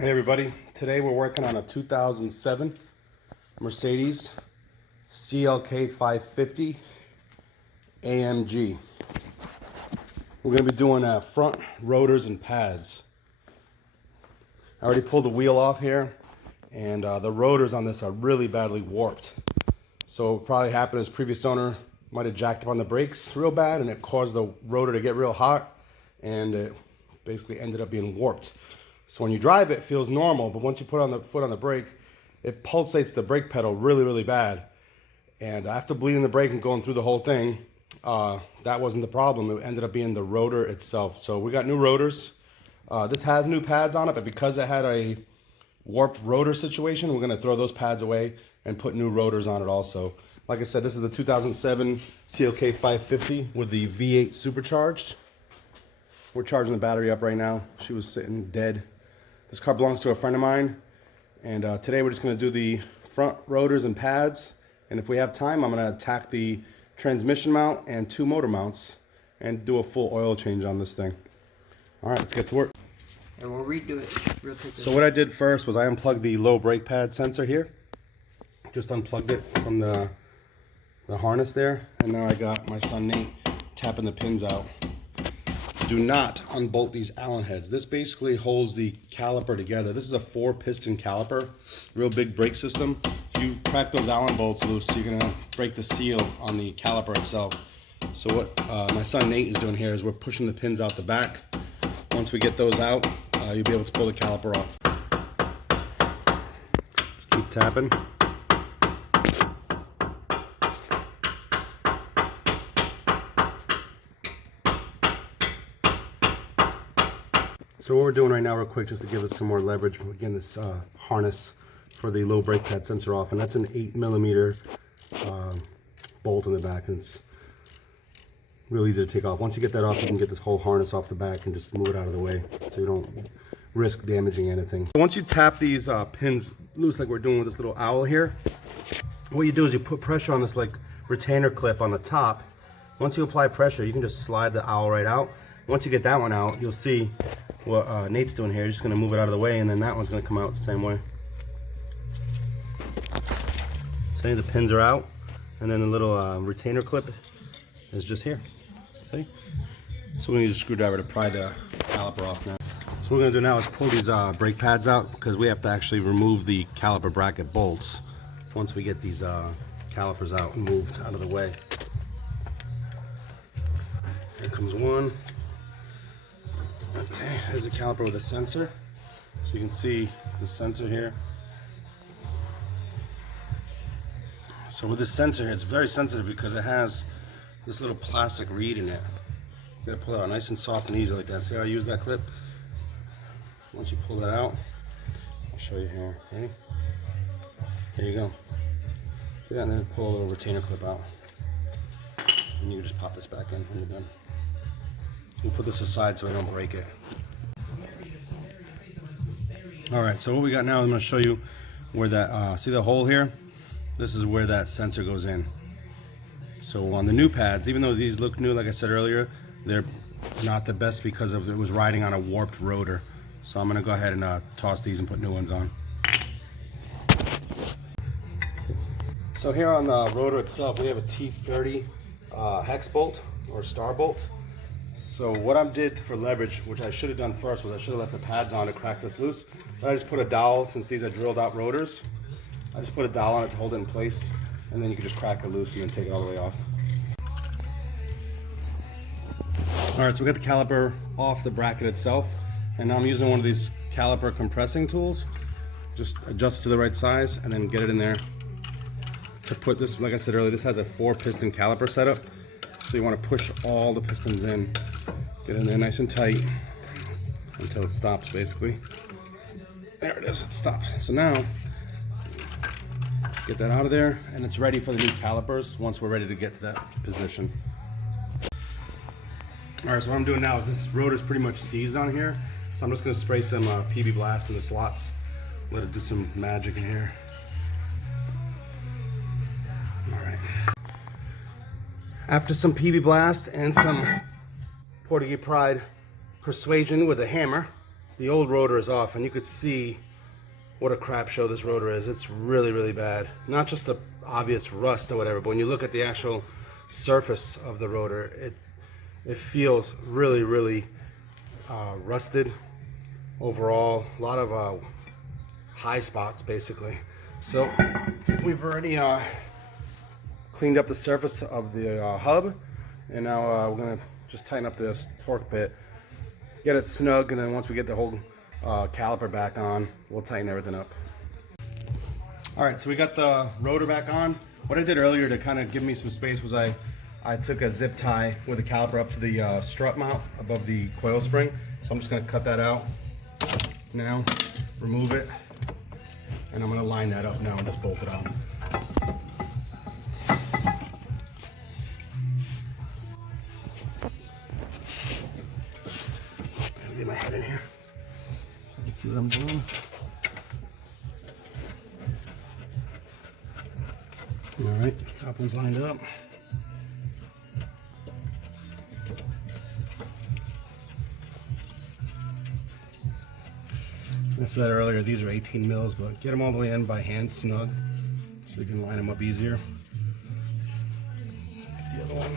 Hey everybody, today we're working on a 2007 Mercedes CLK550 AMG. We're going to be doing front rotors and pads. I already pulled the wheel off here, and the rotors on this are really badly warped. So what probably happened is previous owner might have jacked up on the brakes real bad, and it caused the rotor to get real hot, and it basically ended up being warped. So when you drive it feels normal, but once you put on the foot on the brake, it pulsates the brake pedal really bad. And after bleeding the brake and going through the whole thing, that wasn't the problem. It ended up being the rotor itself. So we got new rotors. This has new pads on it, but because it had a warped rotor situation, we're going to throw those pads away and put new rotors on it also. Like I said, this is the 2007 CLK550 with the V8 supercharged. We're charging the battery up right now. She was sitting dead. This car belongs to a friend of mine, and today we're just going to do the front rotors and pads, and if we have time I'm going to attack the transmission mount and two motor mounts and do a full oil change on this thing. Alright, let's get to work. And we'll redo it real quick. So what I did first was I unplugged the low brake pad sensor here. Just unplugged it from the harness there, and now I got my son Nate tapping the pins out. Do not unbolt these Allen heads. This basically holds the caliper together. This is a 4-piston caliper, real big brake system. If you crack those Allen bolts loose, you're gonna break the seal on the caliper itself. So what my son Nate is doing here is we're pushing the pins out the back. Once we get those out, you'll be able to pull the caliper off. Just keep tapping. So what we're doing right now real quick, just to give us some more leverage, again, this harness for the low brake pad sensor off, and that's an 8mm bolt in the back, and it's real easy to take off. Once you get that off, you can get this whole harness off the back and just move it out of the way so you don't risk damaging anything. So once you tap these pins loose like we're doing with this little owl here, what you do is you put pressure on this like retainer clip on the top. Once you apply pressure, you can just slide the owl right out. Once you get that one out, you'll see what Nate's doing here. He's just going to move it out of the way, and then that one's going to come out the same way. See, the pins are out, and then the little retainer clip is just here. See? So we need a screwdriver to pry the caliper off now. So what we're going to do now is pull these brake pads out, because we have to actually remove the caliper bracket bolts once we get these calipers out and moved out of the way. Here comes one. Okay, there's the caliper with a sensor. So you can see the sensor here. So with this sensor here, it's very sensitive because it has this little plastic reed in it. You gotta pull it out nice and soft and easy like that. See how I use that clip? Once you pull that out, I'll show you here. Ready? There you go. See that? And then pull a little retainer clip out. And you can just pop this back in when you're done. We'll put this aside so I don't break it. Alright, so what we got now, I'm going to show you where that, see the hole here? This is where that sensor goes in. So on the new pads, even though these look new, like I said earlier, they're not the best because of it was riding on a warped rotor. So I'm going to go ahead and toss these and put new ones on. So here on the rotor itself, we have a T30 hex bolt or star bolt. So what I did for leverage, which I should have done first, was I should have left the pads on to crack this loose. But I just put a dowel, since these are drilled out rotors, I just put a dowel on it to hold it in place, and then you can just crack it loose and then take it all the way off. Alright, so we got the caliper off the bracket itself, and now I'm using one of these caliper compressing tools. Just adjust it to the right size and then get it in there. To put this, like I said earlier, this has a 4-piston caliper setup. So you want to push all the pistons in, get in there nice and tight until it stops basically. There it is, it stopped. So now, get that out of there and it's ready for the new calipers once we're ready to get to that position. Alright, so what I'm doing now is this rotor is pretty much seized on here. So I'm just going to spray some PB Blast in the slots. Let it do some magic in here. Alright. After some PB Blast and some Portuguese Pride persuasion with a hammer, the old rotor is off, and you could see what a crap show this rotor is. It's really, really bad. Not just the obvious rust or whatever, but when you look at the actual surface of the rotor, it feels really, really rusted overall. A lot of high spots, basically. So we've already cleaned up the surface of the hub, and now we're gonna just tighten up this torque bit, get it snug, and then once we get the whole caliper back on, we'll tighten everything up. All right, so we got the rotor back on. What I did earlier to kind of give me some space was I took a zip tie with the caliper up to the strut mount above the coil spring. So I'm just gonna cut that out now, remove it, and I'm gonna line that up now and just bolt it on. I'll get my head in here so you can see what I'm doing. All right, top one's lined up. I said earlier, these are 18 mils, but get them all the way in by hand snug so you can line them up easier. The other one.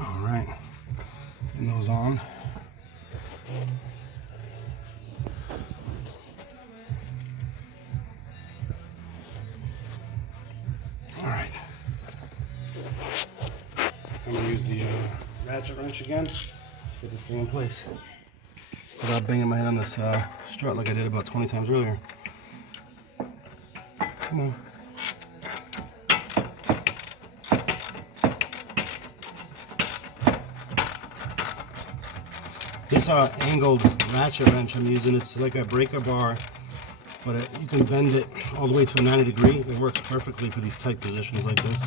All right, getting those on. All right. I'm gonna use the ratchet wrench again to get this thing in place without banging my head on this strut like I did about 20 times earlier. Come on. This angled ratchet wrench I'm using, it's like a breaker bar, but you can bend it all the way to a 90 degree. It works perfectly for these tight positions like this.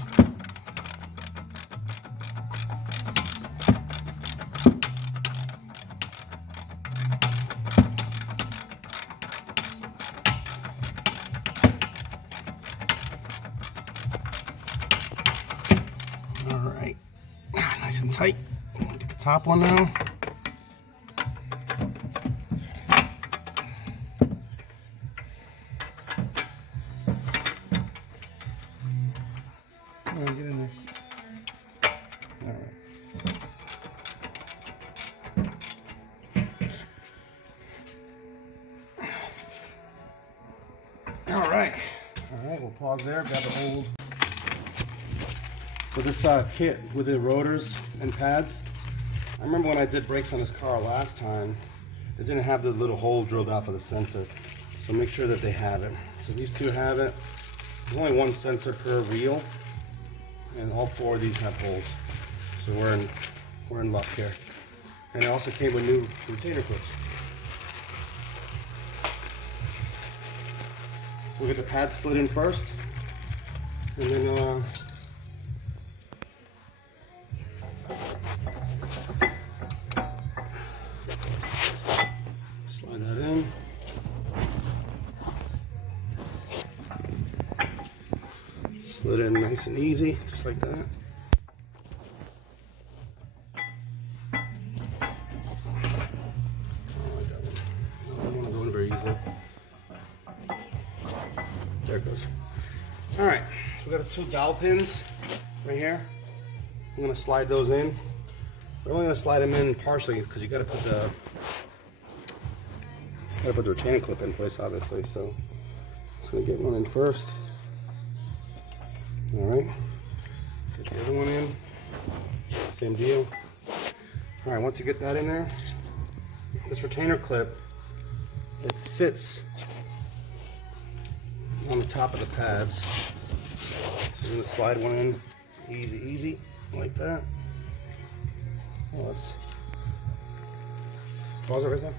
All right, nice and tight. Get the top one now. Come on, get in there. All right. All right, we'll pause there, grab the hold. So this kit with the rotors and pads, I remember when I did brakes on this car last time, it didn't have the little hole drilled out for the sensor. So make sure that they have it. So these two have it. There's only one sensor per wheel, and all four of these have holes. So we're in luck here. And it also came with new retainer clips. So we get the pads slid in first, and then slide that in. Slid in nice and easy, just like that. There it goes. All right, so we got the two dowel pins right here. I'm gonna slide those in. We're only gonna slide them in partially because you gotta put the retaining clip in place, obviously. So just gonna get one in first. All right, get the other one in. Same deal. All right, once you get that in there, this retainer clip, it sits on the top of the pads. So I'm gonna slide one in, easy, like that. Oh, let's pause it right there.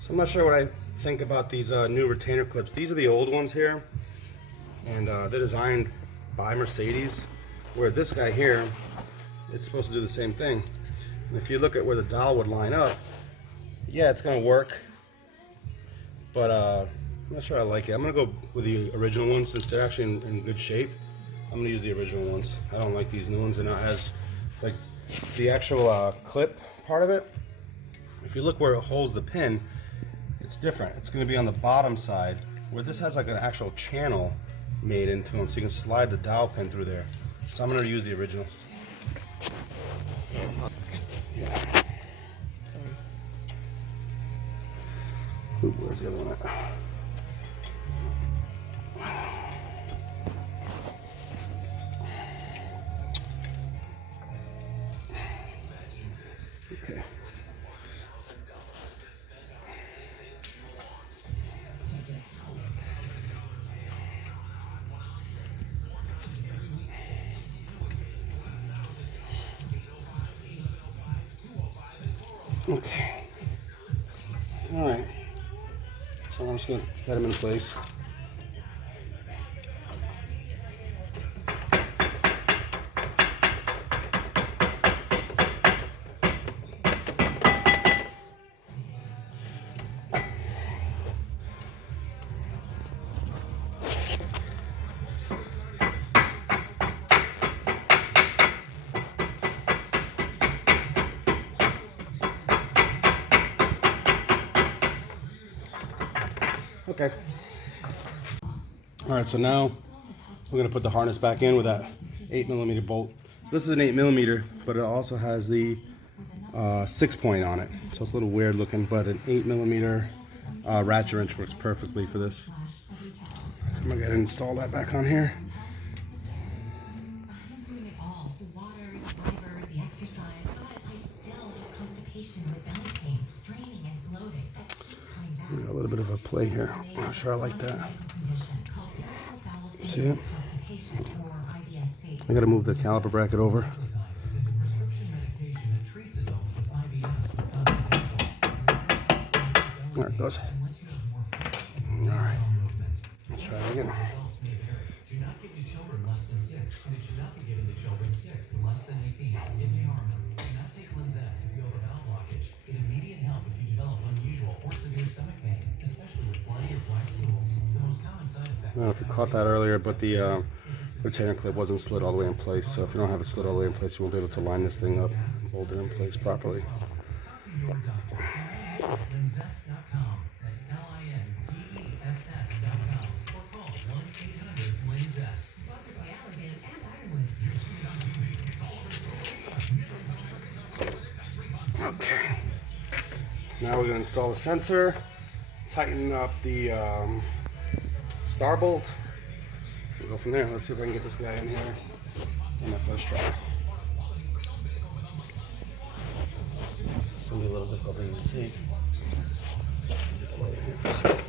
So I'm not sure what I think about these new retainer clips. These are the old ones here, and they're designed by Mercedes, where this guy here, it's supposed to do the same thing. And if you look at where the dowel would line up, yeah, it's gonna work, but I'm not sure I like it. I'm gonna go with the original ones since they're actually in good shape. I'm gonna use the original ones. I don't like these new ones. They're not as, like, the actual clip part of it. If you look where it holds the pin, it's different. It's gonna be on the bottom side, where this has like an actual channel made into them, so you can slide the dowel pin through there. So I'm gonna use the original. Yeah. Ooh, where's the other one at? Okay. Okay. All right. So I'm just going to set them in place. Okay. All right, so now we're gonna put the harness back in with that 8mm bolt. So this is an 8mm, but it also has the 6-point on it. So it's a little weird looking, but an 8mm ratchet wrench works perfectly for this. I'm gonna go ahead and install that back on here. Got a little bit of a play here. I'm not sure I like that. See it? I gotta move the caliper bracket over. There it goes. Alright. Let's try it again. Do not give to children less than 6, and it should not be given to children 6 to less than 18. It may harm them. Do not take Linzess if you have a bowel blockage. Get immediate help if you develop unusual or severe stomach pain, especially with bloody or black stools. The most common side effect. I don't know if you caught that earlier, but the retainer clip wasn't slid all the way in place. So if you don't have it slid all the way in place, you won't be able to line this thing up, hold it in place properly. Linzess.com. That's LINZESS.com. Or call 1-800-LINZESS. Sponsored by Allergan and Ireland. Okay. Now we're going to install the sensor, tighten up the star bolt. We'll go from there. Let's see if I can get this guy in here on my first try. This will be a little difficult to see. Get the light in here for a second.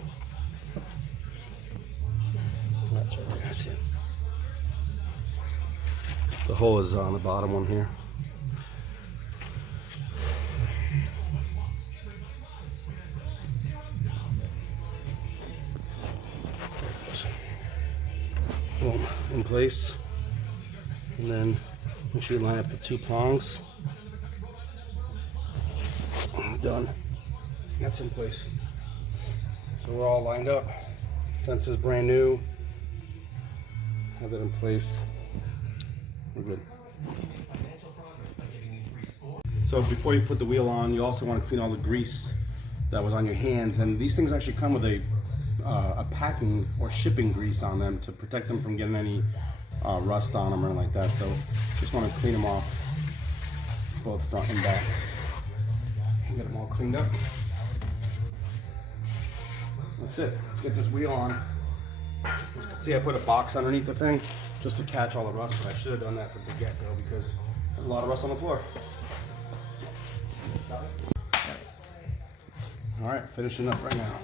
That's right, I see it. The hole is on the bottom one here. Boom, in place. And then make sure you line up the 2 prongs. Done. That's in place. So we're all lined up. Sensor's brand new. Have that in place. We're good. So before you put the wheel on, you also want to clean all the grease that was on your hands. And these things actually come with a packing or shipping grease on them to protect them from getting any rust on them or anything like that. So just want to clean them off, both front and back. Get them all cleaned up. That's it. Let's get this wheel on. As you can see, I put a box underneath the thing just to catch all the rust, but I should have done that from the get-go because there's a lot of rust on the floor. All right, finishing up right now.